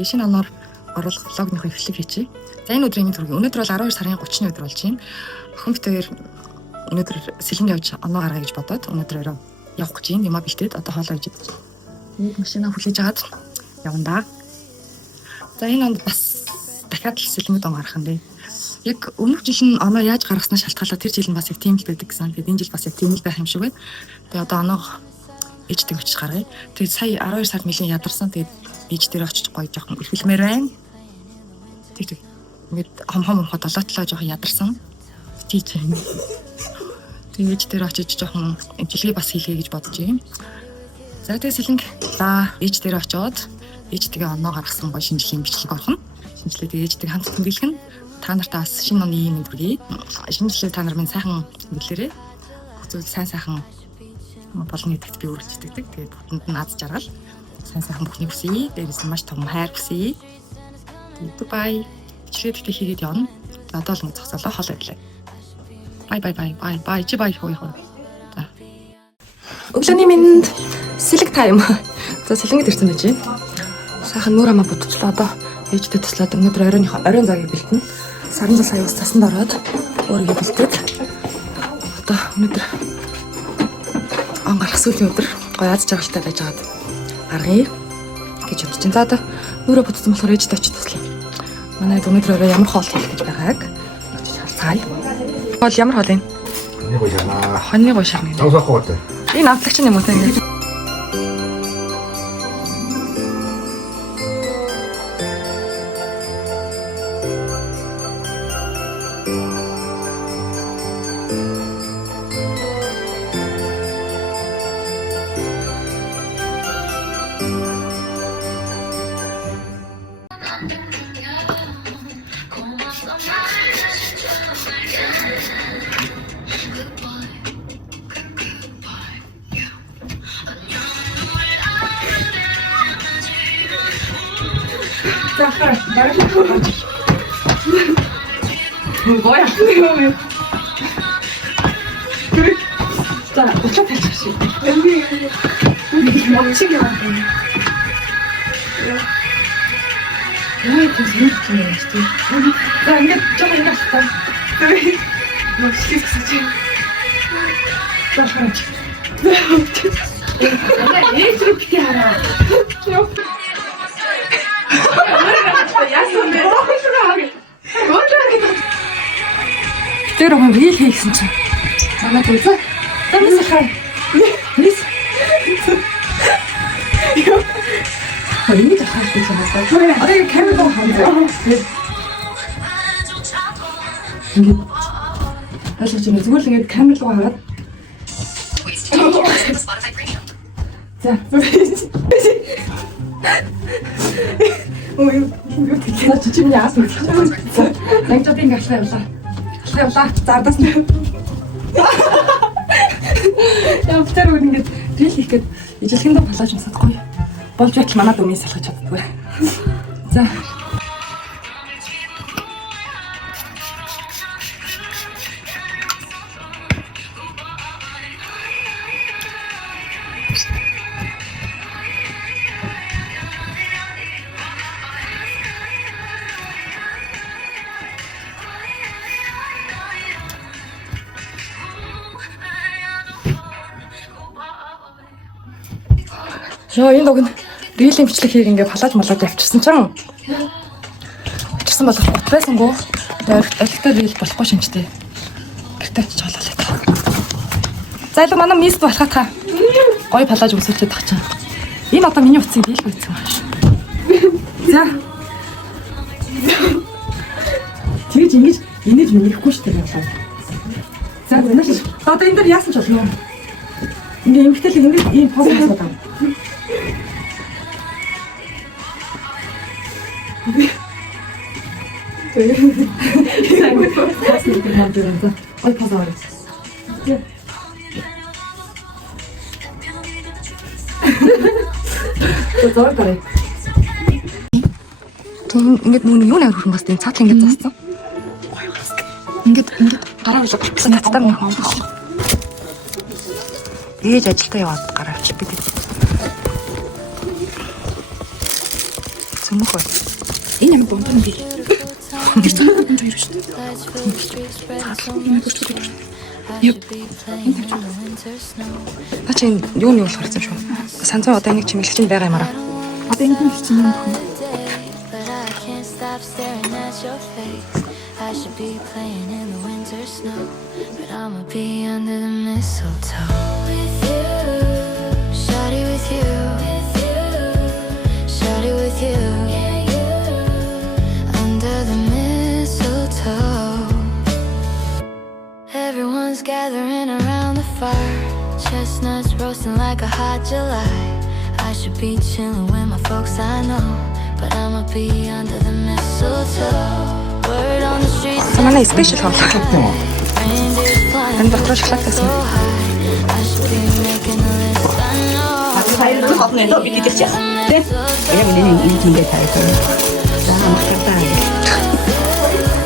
хүргэе. Шинэ оноор оруулах влогныхоо эхлэл хийчихье. За энэ өдрийн зургийг өнөөдөр бол 12 сарын 30-ны өдөр болж байна. Охин битээр өнөөдөр сэлэнд явж оноо гаргая гэж бодоод өнөөдөр явах гэж юм а бэлтээд одоо хоолоо хийж идэж. Тэгээд машинаа хүлээж агаад явна да. За энэ онд бас дахиад л сэлэнгд он гарах юм бэ. Яг өмнөх жил нь оноо яаж гаргаснаа шалтгаалаад тэр жил нь бас яг тийм л байдаг гэсэн. Тэгээд энэ жил бас яг тийм л байх юм шиг байна. Тэгээд одоо оноо ээжтэй очиж гаргая. Тэгээд сая 12 сард нэлийн ядарсан. Тэгээд ээж дээр очиж гоё жоохон эрхэлмээр байна. Тэг. Ингээд хом долоотлоо жоохон ядарсан. Тийч юм. Тэгээд ээж дээр очиж жоохон жилгээ бас хийлгээ гэж бодож байна. За тэгээд сэлэнг ээж дээр очиод ээжтэйгээ оноо гаргасан гоё шинжилгээний бичлэг орхно. Шинжилгээ ээжтэйг хамт тэмдэглэх нь та нартаа бас шинэ оны юм дүргий. Шинжилгээ та нар минь сайхан тэмдэглээрэй. Зөв сайн болгоны тагт би үргэлжлэдэг. Тэгээд бүгдэнд нь аз жаргал сайн бүхний хүсье. Дээрээс нь маш том хайр хүсье. Тэгээд бай. Бичлэгээ хийгээд явна. Одоо л зогсоолоо хоол ирлээ. Бай. Чи бай хөө. За. Өглөөний минь сэлэг тайм. За сэлэнгэд ирсэн байж байна. Сайхан нүур хамаа будчлаа одоо ээжтэй туслаад өнөөдөр оройн цагийг бэлтэнэ. Саран зал аюус цасанд ороод өөрийгөө бэлдээд одоо өнөөдөр он гарах сүүлийн өдөр гоё аз жаргалтай байж байгаад гаргая гэж бодож байна. За одоо нүрэ будсан болохоор ээжтэй очиж туслая. Манай өнөөдөр орой ямар хоол хийх гэж байгааг очиж харцгаая. Хоол ямар хоол юм? Хоньны гоё шарна. Хоньны гоё шарна. Тавсахгүй. Энэ амтлагч юм уу те ингэ? 뭐야? 진짜 어쩌 탈출시? 여기 멈추게 만드네. 왜 또 재밌게 했지? 나 이게 좀 이랬어. 그래. 너 시켰지? 나 그렇지. 내가 예술 어떻게 알아? Тэр гоо рийл хийсэн чинь. Санаа үзээ. Тамаас хаа. Нис. Хойны тахаас гэж байна. Арай камер руу хандаа. Ингээд хашаач юм зүгээр л ингээд камер руу хараад. За. Ой, юу чи миний аас мэт. Яг ч тийм галхаа явлаа. Зардаас нь. Яа, битэр үн ингээд рил хийх гээд ижилхэндээ палаж юмсахгүй. Болж байтал манад өмнө салгаж чаддгүй. За. Яа энэ дог нь рилийн бичлэг хийх ингээ палаж явчихсан чинь. Очсон болох бот байсангүй. Орхитой рил болохгүй шинжтэй. Гэртээ очиж хоолоолаа. За л манай мист болохаа та. Гой палаж өмсөлтөд тах чинь. Энэ одоо миний утсыг дийлгүй гэсэн байна. За. Тэгэж ингэж инээж мэрэхгүй шүү дээ. За өнөөдөр одоо энэ дээр яасан ч болно. Ингээ эмхтэл ингэж ийм поз хийгээд байна. Ой позор. Позор тарай. Ингээд нүг юу нэр хөрөн бас тийм цаатал ингээд зассан. Ингээд гараа болоо батсан надтай нэг юм. Ээж ажилдаа яваад гараа авчих бид. Цөмөх бай. Энэ ямар бомбон юм бэ? Тэр цаана бомбон хоёр шүү дээ. Энэ гүрч гүрч. Яа. Та чинь юу нь болох гэсэн шүү. Санцаа одоо нэг чимэглэж чинь байгаа юм аа. Одоо энэ хүн чинь юм бэ? I should be playing in the winter snow, but I'ma be under the mistletoe with you, shawty with you, shawty with you, under the mistletoe. Everyone's gathering around the fire, chestnuts roasting like a hot July. I should be chilling with my folks I know, but I'ma be under the mistletoe. Word on the streets. Манай спешиал хоолой. Энэ дотор шоколадтай юм. Хайрын хоолны нөө бид идэж яасан. Тэ? Яг миний энэ зүйгээ тайлбар. За амттай.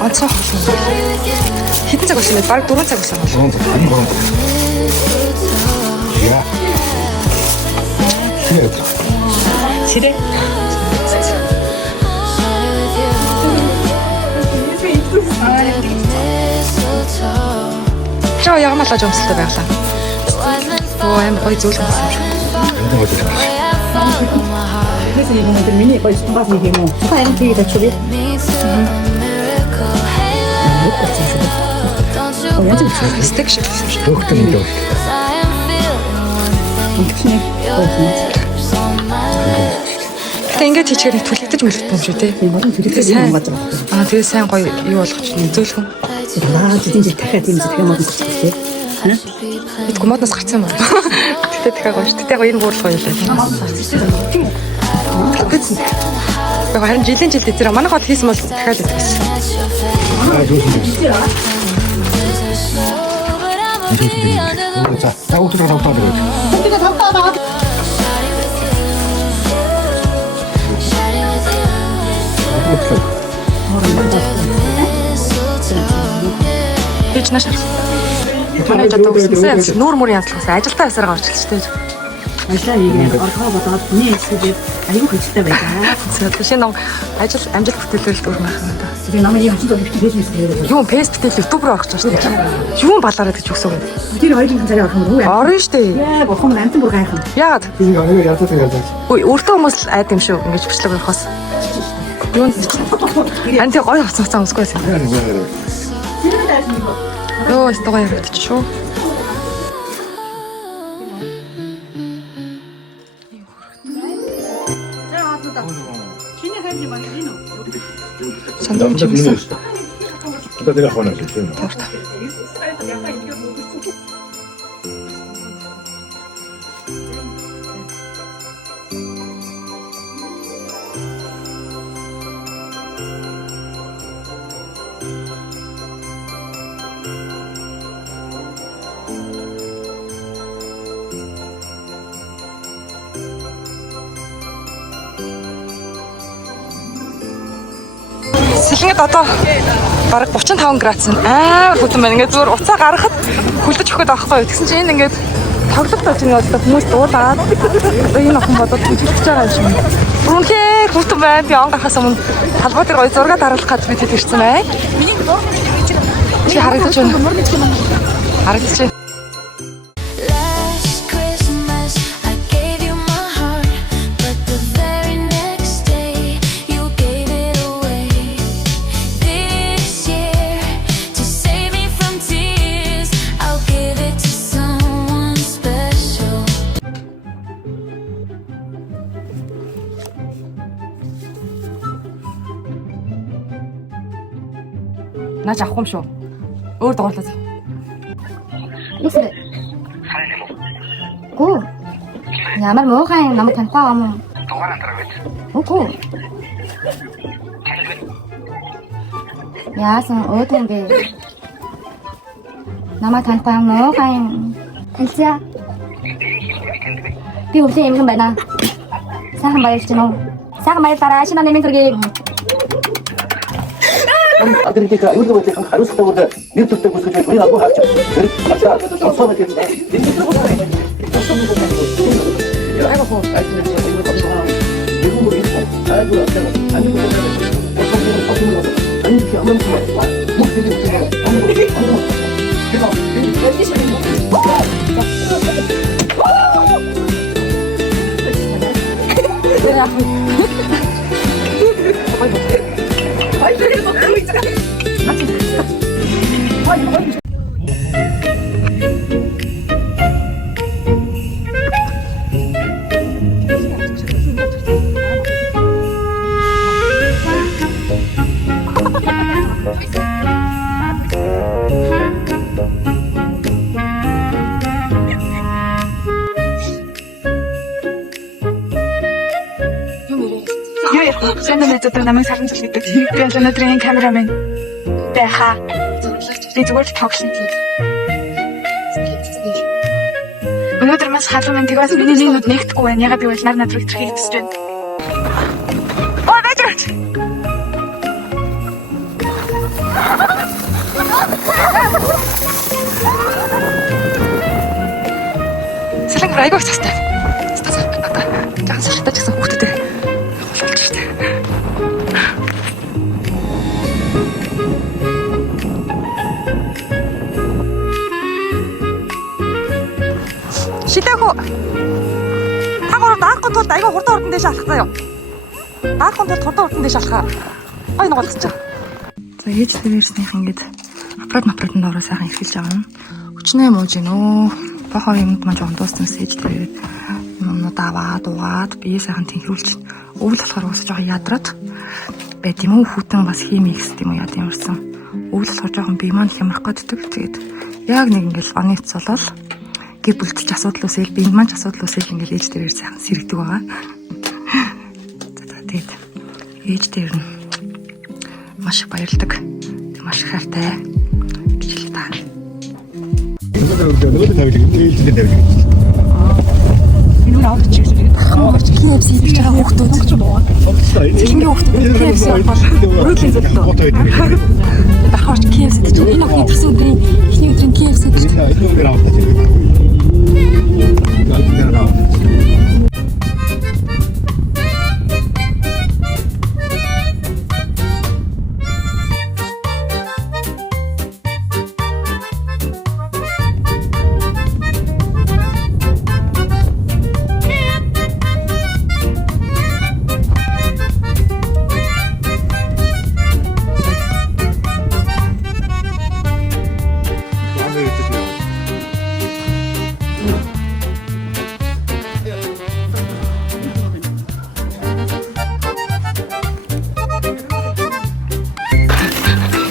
Онцгой хоолой. Хэдэн цаг болсон бэ? Бараг 4 цаг болсон байна. 3 цаг. Яа. Сэрэ. Чаа яг малаж өмсөлтөй байглаа. Оо аим гоё зүйл болсон юм шиг. Тэсээ юм уу миний гоё спас нэг юм уу? Хайрын тэгээд очив. Стек шиг байсан шиг. Хөөхтөн юм дөө. Ингэснэ. Гэтэ ингээд хийчихээр нэг түлхэгдэж мэлэгдэх юм шүү те. Болон төлөвлөсөн юм байна. Аа тэгээ сайн гоё юу болгоч нөлөөлгөн. Наа зүгэн дахиад юм зүгэн мод гэж тий. Бид гомодноос гарсан юм байна. Гэтэ дахиад гоё шүү. Гэтэ гоё энэ гурал гоё лээ. Яг харин жилийн жил дээр манай хот хийсэн бол дахиад идэгсэн. За, таутраа тавтаад байна. Бич наш. Манай жадаа гэсэн нүүр мөр янзлахсан ажилтаа байсараа орчилж штэ. Ажлаа хийгээд орхоо бодоод миний хэсгээд аюу хөжтэй байлаа. Шинэ ном ажил амжилт бүтээлээр л дөрмөх юм да. Тэгээ намайг юм чинь фэйсбүүк хийгээд. Юу фэйс бүтээл ютубер орох гэж штэ. Юу балаараа гэж үгсөө. Тэр хоёрын царай орох юм уу? Орно штэ. Яа, бохом амтан бүр гайхан. Яагаад? Би яг ядаж байгаа. Үй өөртөө хүмүүс айд юм шүү. Ингэж бичлэг өрөхөөс. Юу анти гоё хавцаа өмсгөөс. Йоо, стогоо яригдчих шүү. Чиний хайрын баг энэ үү? Сандромж юмсан. Одоо тэр ахвана шүү. Тавта. Сэлэнгэд одоо бараг 35 градус амар хөтөн байна. Ингээд зүгээр уцаа гаргахад хүлдэж өгөхөд авахгүй юу. Тэгсэн чинь энэ ингээд тоглолт болж байгаа бол хүмүүс дуулаад энэ охин бодоод хүлдэж байгаа юм шиг. Үнэхээр хөтөн байна. Би он гарахаас өмнө талбай дээр гоё зураг дараалах гэж би тэд ирсэн бай. Чи харагдаж байна. Харагдаж байна. Наач авах юм шүү. Өөр дугуурлаа. Үгүй. Гүү. Ямар муухай намайг танихгүй юм уу? Дугаараа дараа бид. Үгүй. Яасан өөдөн бэ? Намайг танихгүй юм муухай. Таньцаа. Би өвлийн эмгэн байна. Сайхан баярлж байна уу? Сайхан баярлаарай. Шинэ нэмийн төргийг. 그러니까 이거 이제 가로수 때문에 밀도 때문에 그래서 우리가 뭐 하죠? 그러니까 처음에 이렇게 아이고 뭐 아이고 이거 미국으로 있고 아이고 아이고 Сайн мэдээд намайг саран зүлгэдэг. Би бол өнөөдрийн камерамен байхаа. Би зүгээр л тоглосон. Өнөөдөр маш халуун энэ тэгээс миний нүд нэгдэхгүй байна. Ягаад гэвэл нар надрыг тэрхийг төсөж байна. Оо бэж. Сэлэн райгоо цастай. Жан сахтай ч гэсэн хүүхдэд шидэхүү хагуур даахгүй тул айгаа хурдан хурдан дэше алхах заяа. Даахгүй тул хурдан хурдан дэше алхаа. Ой нугалцчих. За ээж дээрснийх ингээд аппарат ороо сайхан ихэлж байгаа юм. Хүчнээ мууж гинөө. Бохоо юмд маань жоон дууссан ээж дээр юмнууд аваад угаад бие сайхан тэнхрүүлж өвөл болохоор бас жоохон ядраад байт юм уу хүүтэн бас хими ихс юм уу яд юмсан. Өвөл болохоор жоохон бие маань хямрах гэддэг. Тэгээд яг нэг ингээл оны хэц болол гэр бүлтч асуудал үсэл би энэ маань асуудал үсэл ингээл ээж дээр сайхан сэрэгдэг байгаа. За тэгээд ээж дээр нь маш их баярлдаг. Маш их хайртай. Бичлээ та. нөгөө тавилэг ээлж дээр тавилэг. Энэ нь авч чиг зүйл. KFC хийж байгаа хүүхдүүд. Чиний хүүхдүүд KFC авах өрөөлийн зөвлөө. Дахиж KFC гэж энэ охин төрсөн өдрийн эхний өдрийн KFC гэж. Энэ өдөр авах гэж.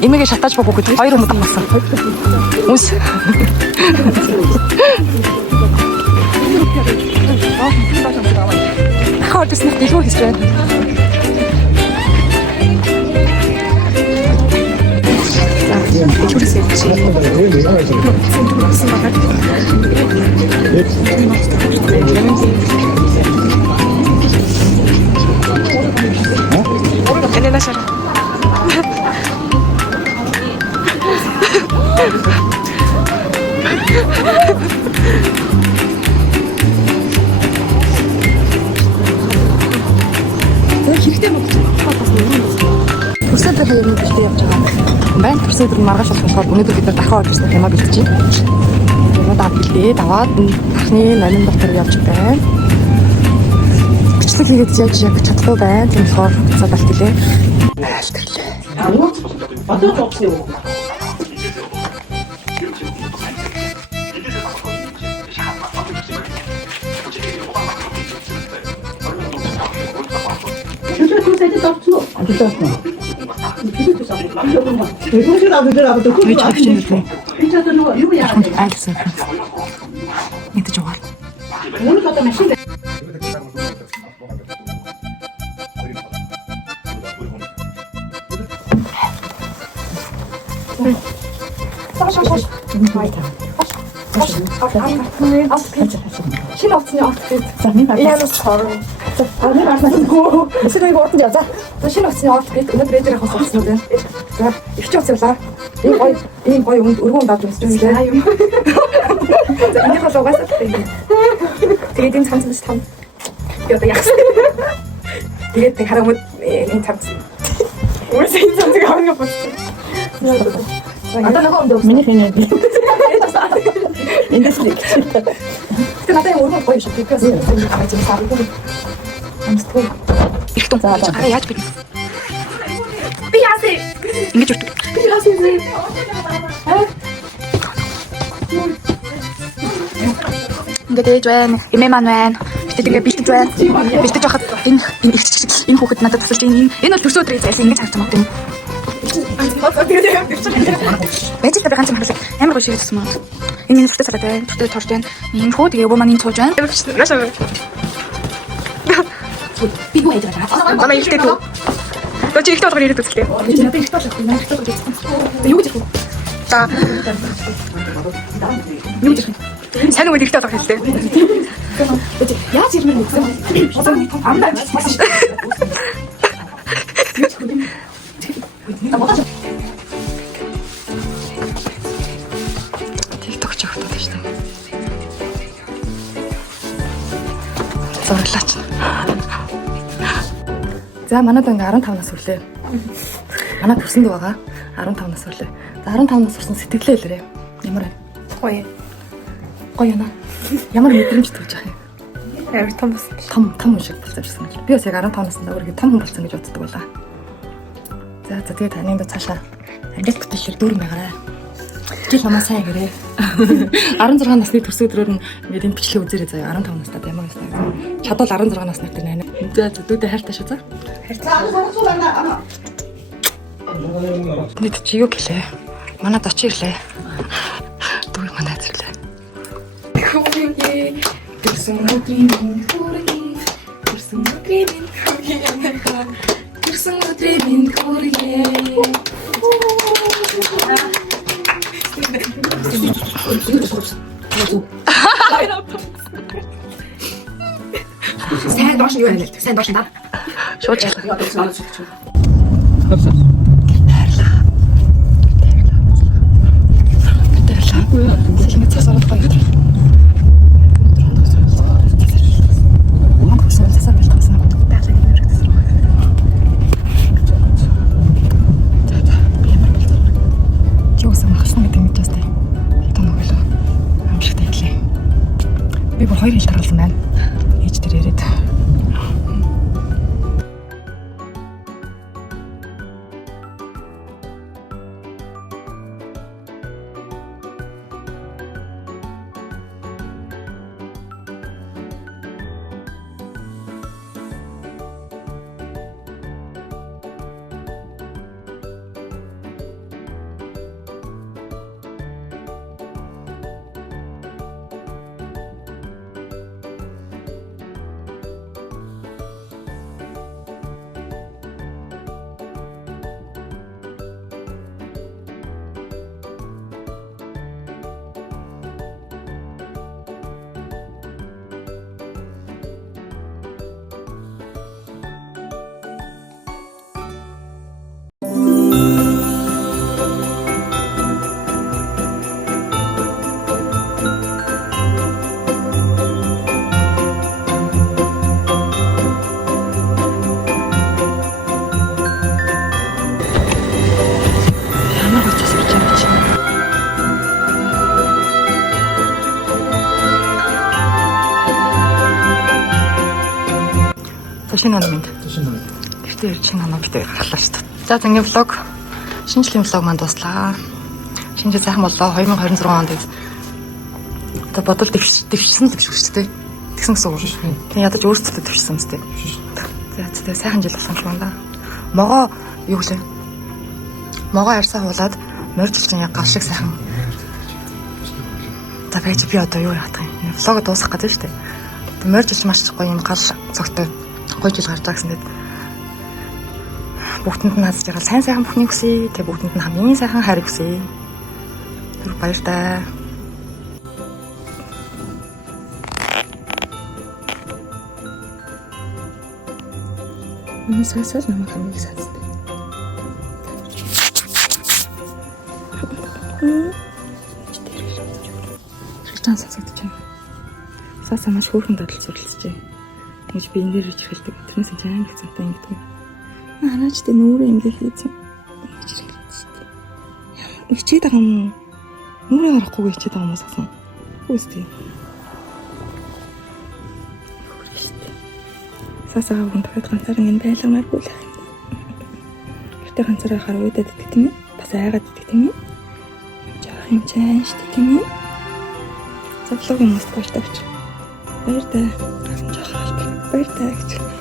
Имэгээ шатааж богоо гэж хоёр өмнө болсон. Үс. Хаадэс нэг дэлгүүр хийж байна. Энэ нашаа. Хэрэгтэй мөн процедур юм биштэй явж байгаа. Байн процедур маргааш болохоор өнөөдөр бид дахиад орж ирсэн хэмээн бэлтжээ. Өнөөдөр авбилээ даваад анхны нарийн доктор явж байна. Бичлэг хийгээд яг чадахгүй байна. Тийм болохоор цадалт гэлээ. Айлтгэлээ. Одоо зогсоо юу? Шинэ утасны outfit. За минь яа sorry. Ani баснаа. Эсвэл гортон яваа. Шинэ утасны outfit өнөөдөр ээжээр авах болсон үү? За ихч уцлаа. Ийм гоё өргөн давж үзэж байна. Юм. За энэ хол угаасаа тэгээд энэ цамцаас там. Би одоо яах вэ? Тэгээд хараа энэ цамц. Уусаа энэ цанцыг авах болсон. Одоо нөгөө өндөө Миний хэн юм бэ? Эндээс л гэж. Тэг надад юм өргөн гоё шүү. Тэгээс юм гарч ирсэн сард. Амсгүй. Их том. Араа яаж бид. Би яасэ. Ингэж өртөг. Би яасэ. Ингээд ээж байна. Эмээ маань байна. Гэтэ тэгээ бэлтэж байна. Бэлтэж байхад энэ хүүхэд надад тусалж энэ бол төрсөн өдрийн зайлшгүй ингэж харагдсан юм. Байж та ганц юм харах. Ямар гоё шиг гэсэн юм. Энэ миний бүртээ салаад байна. Бүртээ торж байна. Энэ хөө тэгээ өвөө маань энэ цууж байна. Би юу хийж байгаа? Манай ихтэй дүү. Тоо чи ихтэй болохоор ирээд үзлээ. Би надад их тоош авах. Надад их тоош авах. Юу гэж вэ? За. Юу гэж вэ? Сайн уу ихтэй болохоор хэллээ. Яаж ирмэн гэсэн юм? Амдаа бас шүү. TikTok ч авах тааш таа. Зурлаач. За манайд ингээ 15 нас хүрлээ. Манай төрсөнд байгаа 15 нас хүрлээ. За 15 нас хүрсэн сэтгэлээ хэлээрээ. Ямар вэ? Гоё. Гоё яана. Ямар мэдрэмж төрж байгаа юм. Яг том бас. Том шиг болсон гэсэн гэж. Би бас яг 15 наснаа өөрийгөө том хүн болсон гэж боддог байлаа. За тэгээ таны дэ цаашаа англи бүтээлээр дүүрэн байгаарай. Хичээл намаа сайн гэрээ. 16 насны төрсөн өдрөөр нь ингээд энэ бичлэгийг үзээрэй заяа 15 настай ямар байсан. Чадвал 16 насны тэр нэ. За дүүдээ хайртай шүү за. Нийт чи юу гэлээ? Манад очир ирлээ. Дүүр манад ирлээ. Төрсөн өдрийн хүрээ. Төрсөн өдрийн хүрээ. Төрсөн өдрийн хүрээ. Сайн доош юу яа нэлт. Сайн доош та. Шууд ялгаа. Сэлмэт цаас орох гоё. Монгол цаас бэлтгэсэн. Даалгын хэрэгтэйсэн. Чөөсөн махсан гэдэг мэт бастай. Хитэн өглөө. Амжилттай ирлээ. Би бүр 2 хил таруулсан байна. Ээж тэр яриад. Шинэ оноо минь. Гэхдээ шинэ оноо битээ гаргалаа шүү дээ. За зингийн влог, шинжлэлийн влог маань дуслаа. Шинжлэх сайхан боллоо 2026 онд. Одоо бодвол дэвшсэн шүү дээ. Тэгсэн гэсэн үг шүү. Тэгээ ядаж өөрсдөө дэвшсэн үстэй. За тэгээ сайхан жил болсон юм да. Могоо юу гэлээ? Могоо арьсаа хуулаад морьжилчин яг гал шиг сайхан. За байж би одоо юу яах вэ? Влог дуусгах гэдэг шүү дээ. Морьжилч маш гоё юм гал цогтой. Гоё жил гарч байгаа гэсэндээ бүгдэнд нь хазж байгаа сайн сайхан бүхний хүсье. Тэг бүгдэнд нь хамгийн сайхан хайр хүсье. Түр баяртай. Сасал намайг хамгийн саацтай. Хичээн сасагдаж байна. Сасаа маш хөөрхөн дадал сурлцжээ. Гэж би энэ дээр ирж хэлдэг. Тэрнээс чанга их цантай ингэдэг. Анаач тэ нүүрээ ингээ хийсэн. Ингэж хэлсэн. Ямар ичээд байгаа юм. Нүрээ гарахгүй ичээд байгаа юм уу сасан. Үстэй. Сасаа гон дахиад ганцаар ингэ байлгамааргүй л. Гэтэ ганцаараа хараа уйдаад идэх тийм ээ. Бас айгаад идэх тийм ээ. Жаа юм чааш тийм ээ. Цоглог юм устгаж тавьчих. Баяр таа. Гасан жоохоо. Баяр таа гэж.